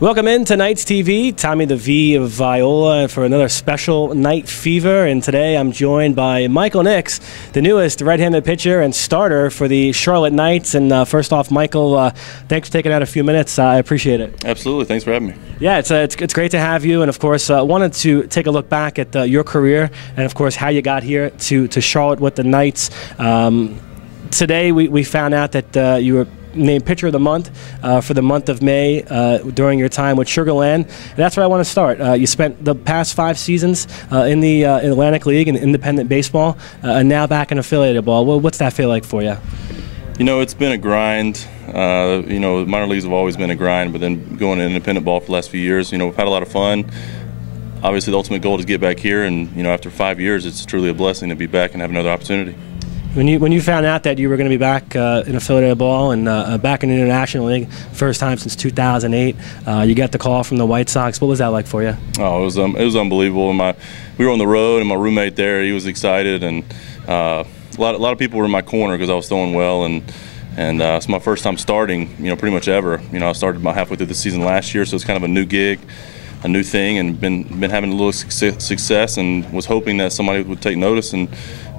Welcome in to Knights TV, Tommy the V of Viola for another special Night Fever. And today I'm joined by Michael Nix, the newest right-handed pitcher and starter for the Charlotte Knights. And first off, Michael, thanks for taking out a few minutes. I appreciate it. Absolutely. Thanks for having me. Yeah, it's great to have you. And of course, wanted to take a look back at your career and of course how you got here to Charlotte with the Knights. Today we found out that you were named Pitcher of the Month for the month of May during your time with Sugar Land. And that's where I want to start. You spent the past 5 seasons in the Atlantic League and independent baseball, and now back in affiliated ball. Well, what's that feel like for you? You know, it's been a grind. Minor leagues have always been a grind, but then going to independent ball for the last few years, we've had a lot of fun. Obviously, the ultimate goal is to get back here, and after 5 years, it's truly a blessing to be back and have another opportunity. When you found out that you were going to be back in affiliated ball and back in the International League, first time since 2008, you got the call from the White Sox. What was that like for you? Oh, it was unbelievable. We were on the road, and my roommate there, he was excited, and a lot of people were in my corner because I was throwing well, and it's my first time starting, pretty much ever. I started about halfway through the season last year, so it's kind of a new gig, a new thing, and been having a little success, and was hoping that somebody would take notice. And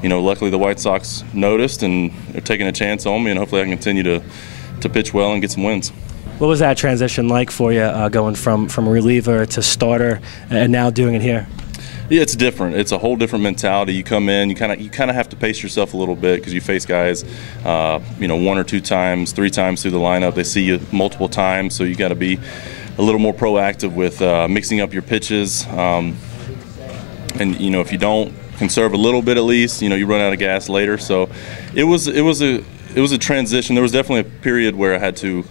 luckily the White Sox noticed, and they're taking a chance on me, and hopefully I can continue to pitch well and get some wins. What was that transition like for you, going from reliever to starter, and now doing it here? Yeah, it's different. It's a whole different mentality. You come in, you kind of have to pace yourself a little bit because you face guys, 1 or 2 times, 3 times through the lineup. They see you multiple times, so you got to be a little more proactive with mixing up your pitches. And if you don't conserve a little bit at least, you run out of gas later. So it was a transition. There was definitely a period where I had to,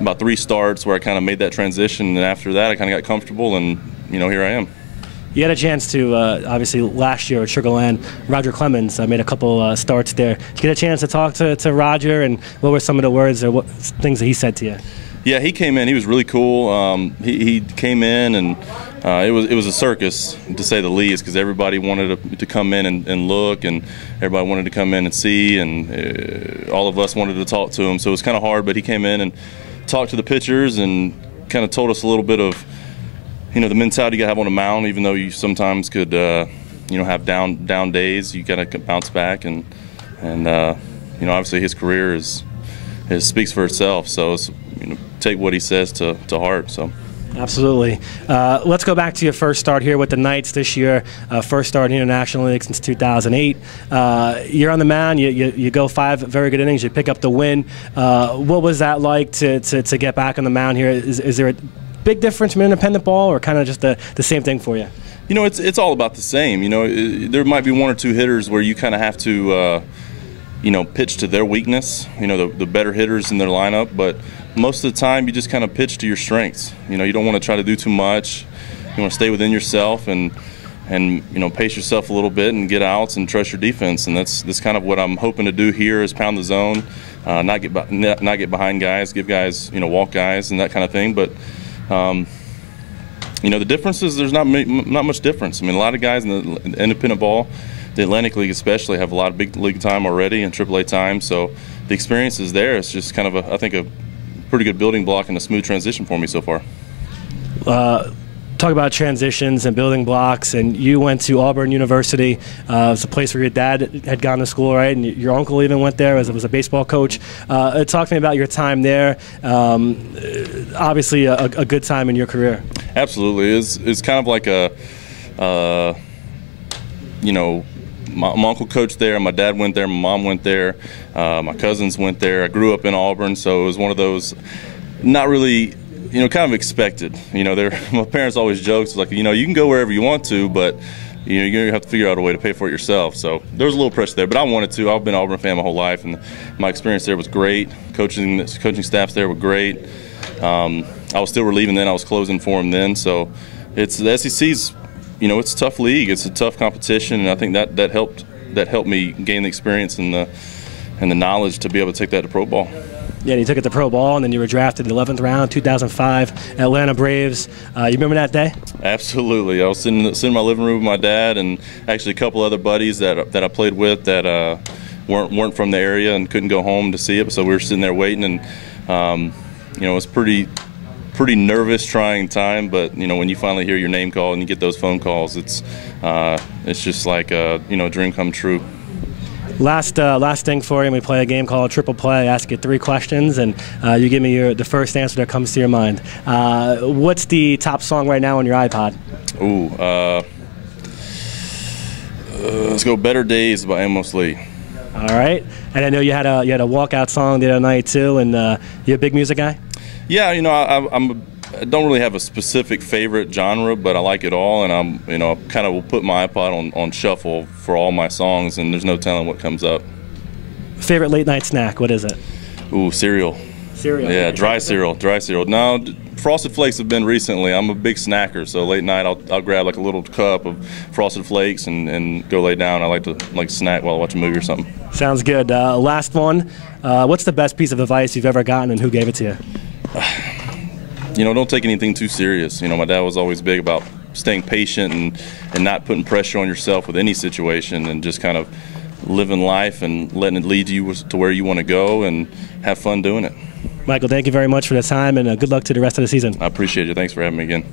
about 3 starts where I kind of made that transition, and after that I kind of got comfortable, and here I am. You had a chance to, obviously last year at Sugar Land, Roger Clemens made a couple starts there. Did you get a chance to talk to Roger, and what were some of the words or things that he said to you? Yeah, he came in. He was really cool. He came in, and it was a circus, to say the least, because everybody wanted to come in and look, and everybody wanted to come in and see, and all of us wanted to talk to him. So it was kind of hard, but he came in and talked to the pitchers and kind of told us a little bit of, the mentality you got to have on the mound. Even though you sometimes could, have down days, you got to bounce back, and obviously his career speaks for itself. So it's, take what he says to heart. So. Absolutely. Let's go back to your first start here with the Knights this year. First start in the National League since 2008. You're on the mound. You go 5 very good innings. You pick up the win. What was that like to get back on the mound here? Is there a big difference from independent ball, or kind of just the same thing for you? It's all about the same. There might be 1 or 2 hitters where you kind of have to, pitch to their weakness. The better hitters in their lineup, but most of the time you just kind of pitch to your strengths. You don't want to try to do too much. You want to stay within yourself and pace yourself a little bit and get outs and trust your defense. And that's kind of what I'm hoping to do here, is pound the zone, not get behind guys, give guys, walk guys and that kind of thing. But the difference is there's not much difference. A lot of guys in the independent ball, the Atlantic League especially, have a lot of big league time already and AAA time. So the experience is there. It's just kind of I think a pretty good building block and a smooth transition for me so far. Talk about transitions and building blocks, and you went to Auburn University. It's a place where your dad had gone to school, right? And your uncle even went there as a baseball coach. Talk to me about your time there. Obviously a good time in your career. Absolutely. It's kind of like my uncle coached there, my dad went there, my mom went there, my cousins went there. I grew up in Auburn, so it was one of those not really, kind of expected. My parents always joked, it's like, you can go wherever you want to, but you're going to have to figure out a way to pay for it yourself. So there was a little pressure there, but I wanted to. I've been an Auburn fan my whole life, and my experience there was great. Coaching staffs there were great. I was still relieving then. I was closing for them then. So it's the SEC's, it's a tough league. It's a tough competition, and I think that helped me gain the experience and the knowledge to be able to take that to pro ball. Yeah, you took it to pro ball, and then you were drafted in the 11th round, 2005, Atlanta Braves. You remember that day? Absolutely. I was sitting in my living room with my dad and actually a couple other buddies that I played with that weren't from the area and couldn't go home to see it. So we were sitting there waiting, and it was pretty pretty nervous, trying time. But when you finally hear your name called and you get those phone calls, it's just like a dream come true. Last thing for you, we play a game called Triple Play. I ask you 3 questions, and you give me the first answer that comes to your mind. What's the top song right now on your iPod? Ooh, let's go "Better Days" by Amos Lee. All right, and I know you had a walkout song the other night too, and you're a big music guy. Yeah, I don't really have a specific favorite genre, but I like it all, and I kind of will put my iPod on shuffle for all my songs, and there's no telling what comes up. Favorite late night snack? What is it? Ooh, cereal. Cereal. Yeah, dry cereal. No, Frosted Flakes have been recently. I'm a big snacker, so late night I'll grab like a little cup of Frosted Flakes and go lay down. I like to snack while I watch a movie or something. Sounds good. Last one. What's the best piece of advice you've ever gotten, and who gave it to you? Don't take anything too serious. My dad was always big about staying patient and not putting pressure on yourself with any situation, and just kind of living life and letting it lead you to where you want to go and have fun doing it. Michael, thank you very much for the time, and good luck to the rest of the season. I appreciate you. Thanks for having me again.